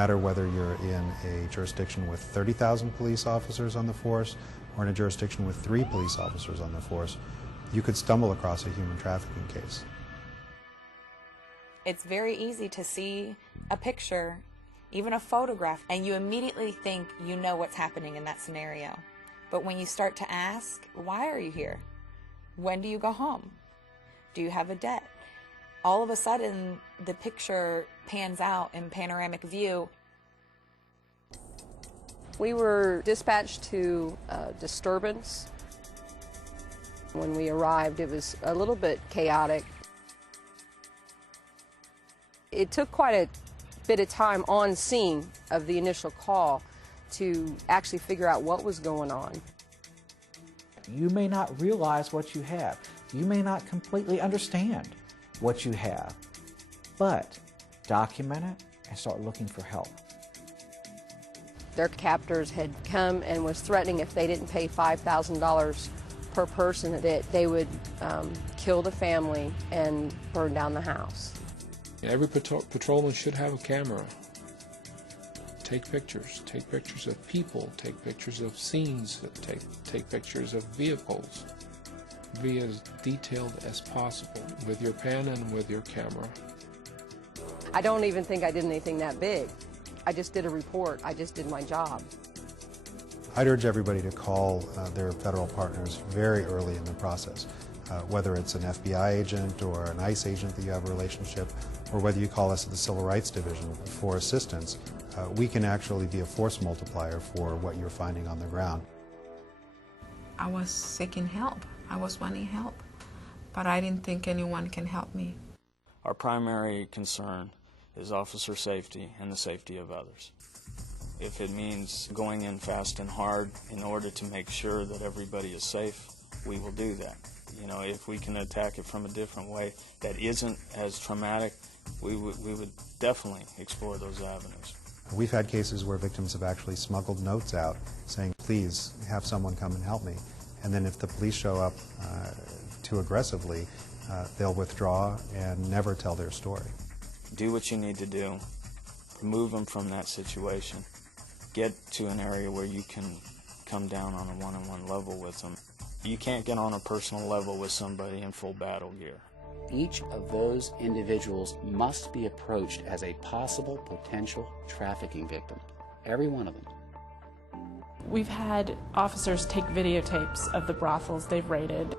matter whether you're in a jurisdiction with 30,000 police officers on the force or in a jurisdiction with 3 police officers on the force, you could stumble across a human trafficking case. It's very easy to see a picture, even a photograph, and you immediately think you know what's happening in that scenario. But when you start to ask, why are you here? When do you go home? Do you have a debt? All of a sudden, the picture pans out in panoramic view. We were dispatched to disturbance. When we arrived, it was a little bit chaotic. It took quite a bit of time on scene of the initial call to actually figure out what was going on. You may not realize what you have. You may not completely understand what you have, but document it and start looking for help. Their captors had come and was threatening if they didn't pay $5,000 per person that they would kill the family and burn down the house. Every patrolman should have a camera. Take pictures of people, take pictures of scenes, take pictures of vehicles. Be as detailed as possible with your pen and with your camera. I don't even think I did anything that big. I just did a report. I just did my job. I'd urge everybody to call their federal partners very early in the process, whether it's an FBI agent or an ICE agent that you have a relationship, or whether you call us at the Civil Rights Division for assistance. We can actually be a force multiplier for what you're finding on the ground. I was seeking help. I was wanting help, but I didn't think anyone can help me. Our primary concern is officer safety and the safety of others. If it means going in fast and hard in order to make sure that everybody is safe, we will do that. You know, if we can attack it from a different way that isn't as traumatic, we would definitely explore those avenues. We've had cases where victims have actually smuggled notes out saying, please have someone come and help me. And then if the police show up too aggressively, they'll withdraw and never tell their story. Do what you need to do. Remove them from that situation. Get to an area where you can come down on a one-on-one level with them. You can't get on a personal level with somebody in full battle gear. Each of those individuals must be approached as a possible potential trafficking victim. Every one of them. We've had officers take videotapes of the brothels they've raided.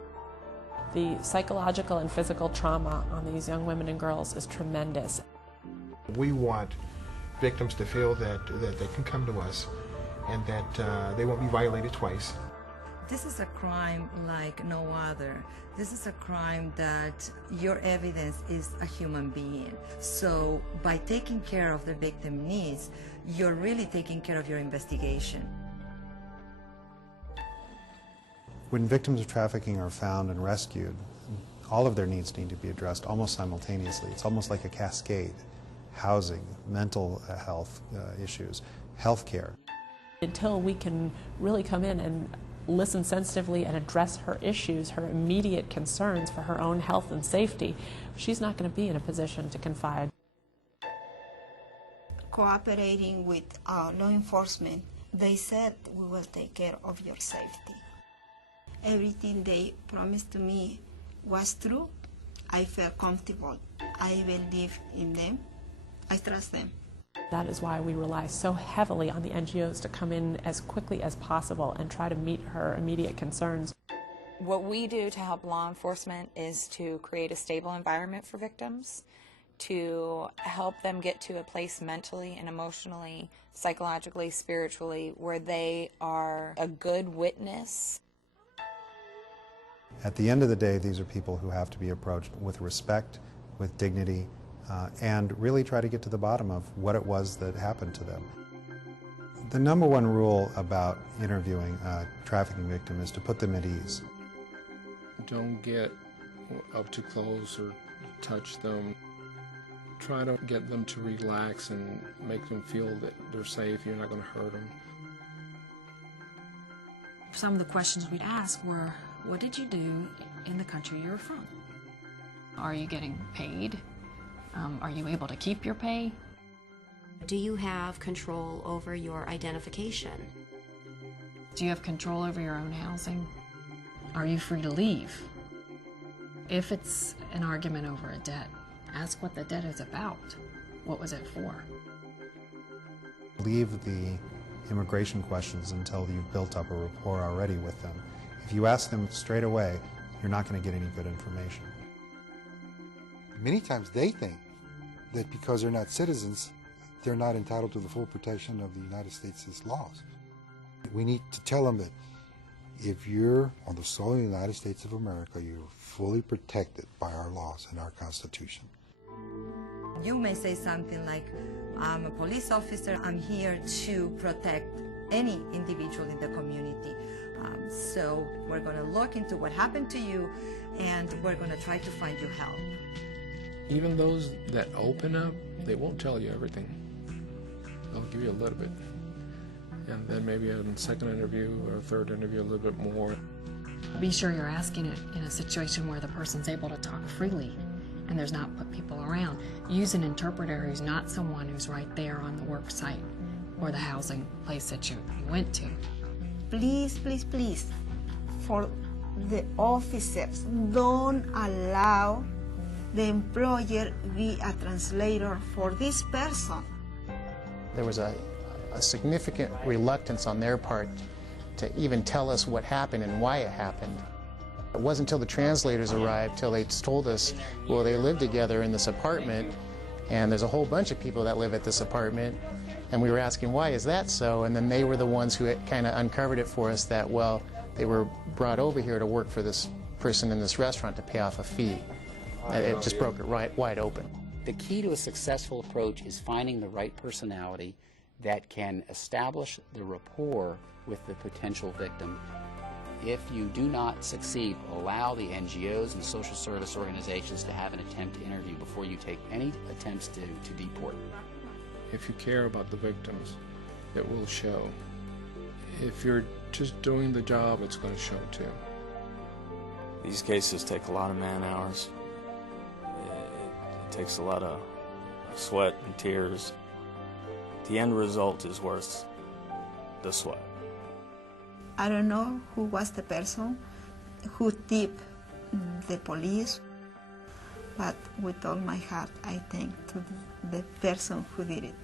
The psychological and physical trauma on these young women and girls is tremendous. We want victims to feel that they can come to us and that they won't be violated twice. This is a crime like no other. This is a crime that your evidence is a human being. So by taking care of the victim needs, you're really taking care of your investigation. When victims of trafficking are found and rescued, all of their needs need to be addressed almost simultaneously. It's almost like a cascade. Housing, mental health issues, health care. Until we can really come in and listen sensitively and address her issues, her immediate concerns for her own health and safety, she's not going to be in a position to confide. Cooperating with law enforcement, they said we will take care of your safety. Everything they promised to me was true. I felt comfortable. I believe in them. I trust them. That is why we rely so heavily on the NGOs to come in as quickly as possible and try to meet her immediate concerns. What we do to help law enforcement is to create a stable environment for victims, to help them get to a place mentally and emotionally, psychologically, spiritually, where they are a good witness. At the end of the day, these are people who have to be approached with respect, with dignity, and really try to get to the bottom of what it was that happened to them. The number one rule about interviewing a trafficking victim is to put them at ease. Don't get up too close or touch them. Try to get them to relax and make them feel that they're safe, you're not going to hurt them. Some of the questions we'd ask were, what did you do in the country you're from? Are you getting paid? Are you able to keep your pay? Do you have control over your identification? Do you have control over your own housing? Are you free to leave? If it's an argument over a debt, ask what the debt is about. What was it for? Leave the immigration questions until you've built up a rapport already with them. If you ask them straight away, you're not going to get any good information. Many times they think that because they're not citizens, they're not entitled to the full protection of the United States' laws. We need to tell them that if you're on the soil of the United States of America, you're fully protected by our laws and our Constitution. You may say something like, I'm a police officer, I'm here to protect any individual in the community. So we're going to look into what happened to you, and we're going to try to find you help. Even those that open up, they won't tell you everything. They'll give you a little bit. And then maybe in a second interview or a third interview a little bit more. Be sure you're asking it in a situation where the person's able to talk freely and there's not people around. Use an interpreter who's not someone who's right there on the work site or the housing place that you went to. Please, please, please, for the officers, don't allow the employer be a translator for this person. There was a significant reluctance on their part to even tell us what happened and why it happened. It wasn't until the translators arrived till they told us, well, they live together in this apartment, and there's a whole bunch of people that live at this apartment, and we were asking, why is that so? And then they were the ones who kind of uncovered it for us that, well, they were brought over here to work for this person in this restaurant to pay off a fee. It just broke it wide open. The key to a successful approach is finding the right personality that can establish the rapport with the potential victim. If you do not succeed, allow the NGOs and social service organizations to have an attempt to interview before you take any attempts to deport. If you care about the victims, it will show. If you're just doing the job, it's going to show too. These cases take a lot of man-hours. It takes a lot of sweat and tears. The end result is worth the sweat. I don't know who was the person who tipped the police, but with all my heart I thank to the person who did it.